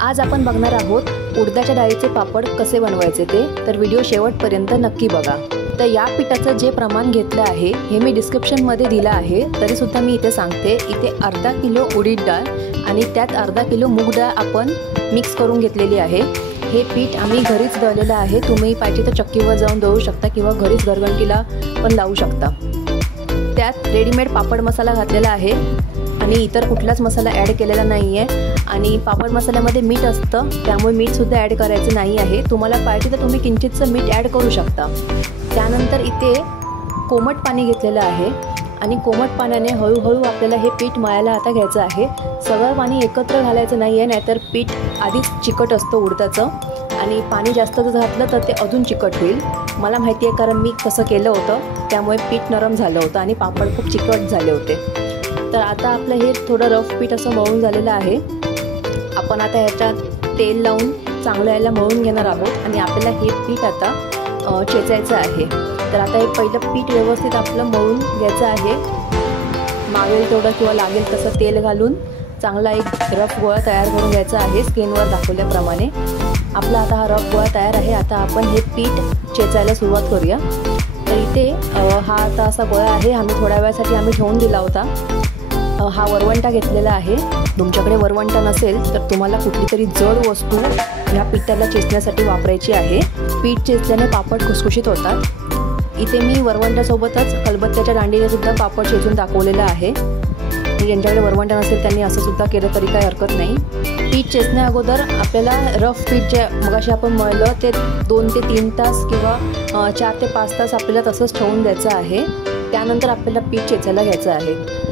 आज आपण बघणार आहोत उडदाच्या डाळीचे पापड कसे बनवायचे ते, तर व्हिडिओ शेवटपर्यंत नक्की बघा। तर या पिठाचं जे प्रमाण घेतलं आहे हे मी डिस्क्रिप्शनमध्ये दिलं आहे, तरी सुद्धा मी इथे सांगते। इथे अर्धा किलो उडीद डाळ आणि त्यात अर्धा किलो मूग डाळ आपण मिक्स करून घेतलेली आहे। हे पीठ आम्ही घरीच दळलेलं आहे, तुम्ही पाहिजे तर चक्कीवर जाऊन दळू शकता किंवा घरीच गरगंटीला पण लावू शकता। त्यात रेडीमेड पापड मसाला घातलेला आहे आणि इतर कुठलाच मसाला ॲड केलेला नाही आहे। आणि पापड मसाल्यामध्ये मीठ असतं, त्यामुळे मीठ सुद्धा ॲड करायचं नाही आहे। तुम्हाला पाहिजे तर तुम्ही किंचितचं मीठ ॲड करू शकता। त्यानंतर इथे कोमट पाणी घेतलेलं आहे आणि कोमट पाण्याने हळूहळू आपल्याला हे पीठ मळायला आता घ्यायचं आहे। सगळं पाणी एकत्र घालायचं नाही आहे, नाहीतर पीठ आधीच चिकट असतं उडदाचं आणि पाणी जास्त जर घातलं तर ते अजून चिकट होईल। मला माहिती आहे, कारण मी तसं केलं होतं, त्यामुळे पीठ नरम झालं होतं आणि पापड खूप चिकट झाले होते। तर आता आपलं हे थोडं रफ पीठ असं मळून झालेलं आहे। आपण आता ह्याच्यात तेल लावून चांगलं याला मळून घेणार आहोत आणि आपल्याला हे पीठ आता चेचायचं आहे। तर आता हे पहिलं पीठ व्यवस्थित आपलं मळून घ्यायचं आहे। मागेल तेवढं किंवा लागेल तसं तेल घालून चांगला एक रफ गोळा तयार करून घ्यायचा आहे। स्क्रीनवर दाखवल्याप्रमाणे आपला आता हा रफ गोळा तयार आहे। आता आपण हे पीठ चेचायला सुरुवात करूया। तर इथे हा आता असा गोळा आहे, आम्ही थोड्या वेळासाठी ठेवून दिला होता। हा वरवंटा घेतलेला आहे। तुमच्याकडे वरवंटा नसेल तर तुम्हाला कुठली तरी जड वस्तू ह्या पिठाला चेचण्यासाठी वापरायची आहे। पीठ चेचल्याने पापड खुसखुशीत होतात। इथे मी वरवंट्यासोबतच खलबत्त्याच्या दांडीने सुद्धा पापड चेचून दाखवलेला आहे। ज्यांच्याकडे वरवंटा नसेल त्यांनी असं सुद्धा केलं तरी काही हरकत नाही। पीठ चेचण्या अगोदर आपल्याला रफ पीठ जे मगाशी आपण मळलं ते 2 ते 3 तास किंवा 4 ते 5 तास आपल्याला तसंच ठेवून द्यायचं आहे। त्यानंतर आपल्याला पीठ चेचायला घ्यायचं आहे।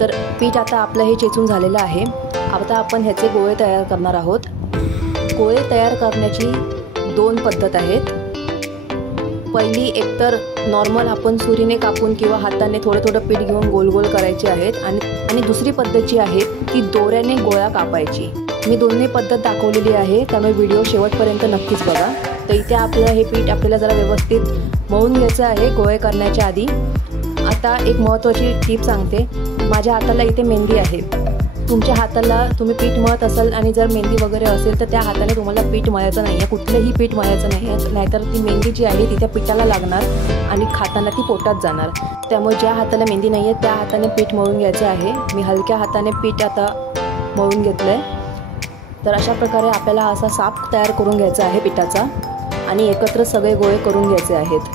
तर पीठ आता आपलं हे चेचून झालेलं आहे। आता आपण ह्याचे गोळे तयार करणार आहोत। गोळे तयार करण्याची 2 पद्धत आहेत। पहिली एकतर नॉर्मल आपण सुरीने कापून किंवा हाताने थोडं पीठ घेऊन गोल गोल करायचे आहेत आणि दुसरी पद्धत जी आहे ती दोऱ्याने गोळा कापायची। मी दोन्ही पद्धत दाखवलेली आहे, त्यामुळे व्हिडिओ शेवटपर्यंत नक्कीच बघा। तर इथे आपलं हे पीठ आपल्याला जरा व्यवस्थित मळून घ्यायचं आहे गोळे करण्याच्या आधी। आता एक महत्त्वाची टीप सांगते, माझ्या हाताला इथे मेहंदी आहे। तुमच्या हाताला तुम्ही पीठ मळत असाल आणि जर मेहंदी वगैरे असेल तर त्या हाताने तुम्हाला पीठ मळायचं नाही आहे, कुठलंही पीठ मळायचं नाही आहे, नाहीतर ती मेहंदी जी आहे ती त्या पिठाला लागणार आणि खाताना ती पोटात जाणार। त्यामुळे ज्या हाताला मेहंदी नाही आहे त्या हाताने पीठ मळून घ्यायचं आहे। मी हलक्या हाताने पीठ आता मळून घेतलं आहे। तर अशा प्रकारे आपल्याला असा साप तयार करून घ्यायचा आहे पिठाचा आणि एकत्र सगळे गोळे करून घ्यायचे आहेत।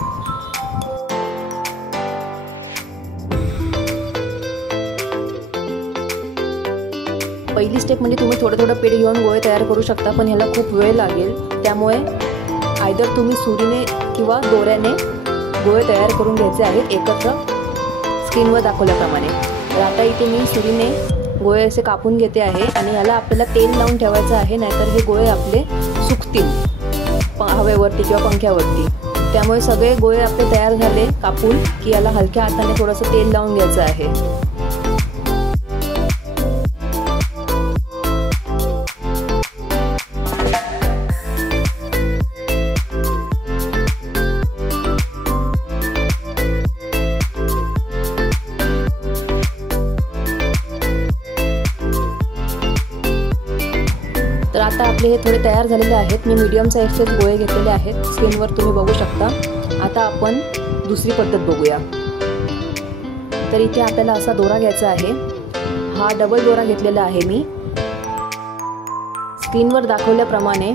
पहिली स्टेप म्हणजे तुम्ही थोडं पीठ घेऊन गोळे तयार करू शकता, पण ह्याला खूप वेळ लागेल। त्यामुळे आयदर तुम्ही सुरीने किंवा दोऱ्याने गोळे तयार करून घ्यायचे आहेत एकत्र, स्क्रीनवर दाखवल्याप्रमाणे। तर आता इथे मी सुरीने गोळे असे कापून घेते आहे आणि ह्याला आपल्याला तेल लावून ठेवायचं आहे, नाहीतर हे गोळे आपले सुकतील हवेवरती किंवा पंख्यावरती। त्यामुळे सगळे गोळे आपले तयार झाले कापून की याला हलक्या हाताने थोडंसं तेल लावून घ्यायचं आहे। तर आता आपले हे थोडे तयार झालेले आहेत। मी मीडियम साईजचे गोळे घेतलेले आहेत, स्क्रीनवर तुम्ही बघू शकता। आता आपण दुसरी पद्धत बघूया। तर इथे आपल्याला असा दोरा घ्यायचा आहे। हा डबल दोरा घेतलेला आहे मी। स्क्रीनवर दाखवल्याप्रमाणे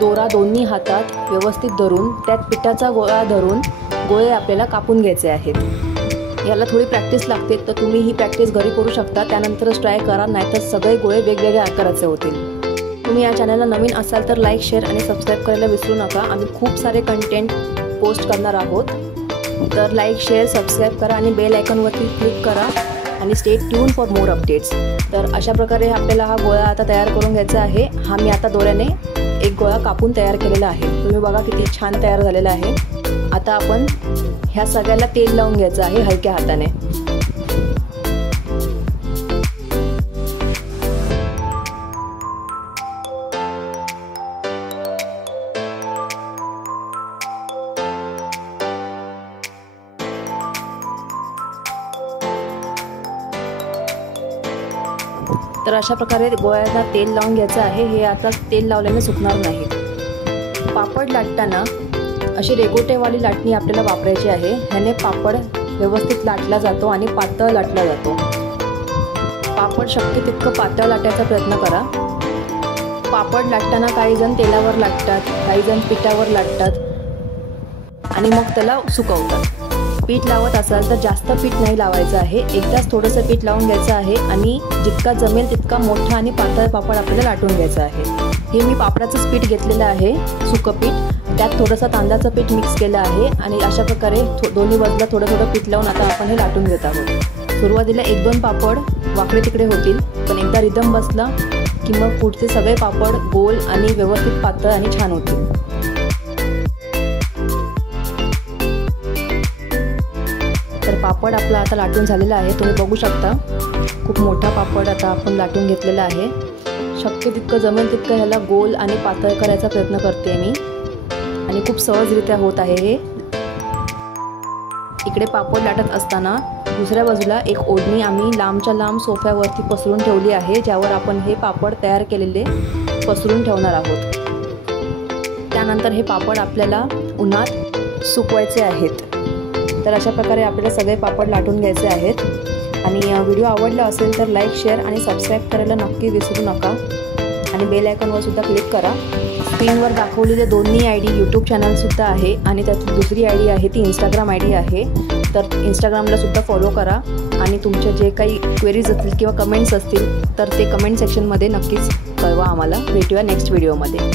दोरा दोन्ही हातात व्यवस्थित धरून त्यात पिठाचा गोळा धरून गोळे आपल्याला कापून घ्यायचे आहेत। याला थोडी प्रॅक्टिस लागते, तर तुम्ही ही प्रॅक्टिस घरी करू शकता, त्यानंतरच ट्राय करा, नाहीतर सगळे गोळे वेगवेगळ्या आकाराचे होतील। तुम्ही या चॅनलला नवीन असाल तर लाईक, शेअर आणि सबस्क्राईब करायला विसरू नका। आम्ही खूप सारे कंटेंट पोस्ट करणार आहोत, तर लाईक, शेअर, सबस्क्राईब करा आणि बेल आयकॉनवरती क्लिक करा आणि stay tune for more updates. तर अशा प्रकारे आपल्याला हा गोळा आता तयार करून घ्यायचा आहे। हा मी आता दोऱ्याने एक गोळा कापून तयार केलेला आहे। तुम्ही बघा किती छान तयार झालेला आहे। आता आपण ह्या सगळ्याला तेल लावून घ्यायचं आहे हलक्या हाताने। तर अशा प्रकारे गोळ्यांना तेल लावून घ्यायचं आहे. हे आता तेल लावल्याने सुकणार नाही. पापड लाटताना अशी रेघोटेवाली लाटणी आपल्याला वापरायची आहे. ह्याने पापड व्यवस्थित लाटला जातो आणि पातळ लाटला जातो. पापड शक्य तितकं पातळ लाटायचा प्रयत्न करा. पापड लाटताना काही जण तेलावर लाटतात, काही जण पिठावर लाटतात आणि मग त्याला सुकवतात. पीठ लावत असाल तर जास्त पीठ नाही लावायचं आहे. एकदाच थोडंसं पीठ लावून घ्यायचं आहे आणि जितका जमेल तितका मोठा आणि पातळ पापड आपल्याला लाटून घ्यायचं आहे. हे मी पापडाचंच पीठ घेतलेलं आहे, सुकं पीठ. त्यात थोडंसं तांदळाचं पीठ मिक्स केलं आहे आणि अशा प्रकारे दोन्ही बाजूला थोडं थोडं पीठ लावून आता आपण हे लाटून घेत आहोत. सुरुवातीला 1-2 पापड वाकडे तिकडे होतील, पण एकदा रिदम बसला की मग पुढचे सगळे पापड गोल आणि व्यवस्थित पातळ आणि छान होतील. तर पापड आपला आता लाटून झालेला आहे. तुम्ही बघू शकता खूप मोठा पापड आता आपण लाटून घेतलेला आहे. शक्य तितकं जमेल तितकं ह्याला गोल आणि पातळ करायचा प्रयत्न करते मी आणि खूप सहजरित्या होत आहे हे. इकडे पापड लाटत असताना दुसऱ्या बाजूला एक ओढणी आम्ही लांबच्या लांब सोफ्यावरती पसरून ठेवली आहे, ज्यावर आपण हे पापड तयार केलेले पसरून ठेवणार आहोत. त्यानंतर हे पापड आपल्याला उन्हात सुकवायचे आहेत. तर अशा प्रकारे आपल्याला सगळे पापड लाटून घ्यायचे आहेत. आणि व्हिडिओ आवडला असेल तर लाईक, शेअर आणि सबस्क्राईब करायला नक्की विसरू नका आणि बेल आयकॉनवर सुद्धा क्लिक करा. स्क्रीनवर दाखवलेले दोन्ही ID यूट्यूब चॅनलसुद्धा आहे आणि त्यातली दुसरी ID आहे ती इंस्टाग्राम ID आहे. तर इंस्टाग्रामला सुद्धा फॉलो करा आणि तुमचे जे काही क्वेरीज असतील किंवा कमेंट्स असतील तर ते कमेंट सेक्शनमध्ये नक्कीच कळवा आम्हाला. भेटूया नेक्स्ट व्हिडिओमध्ये.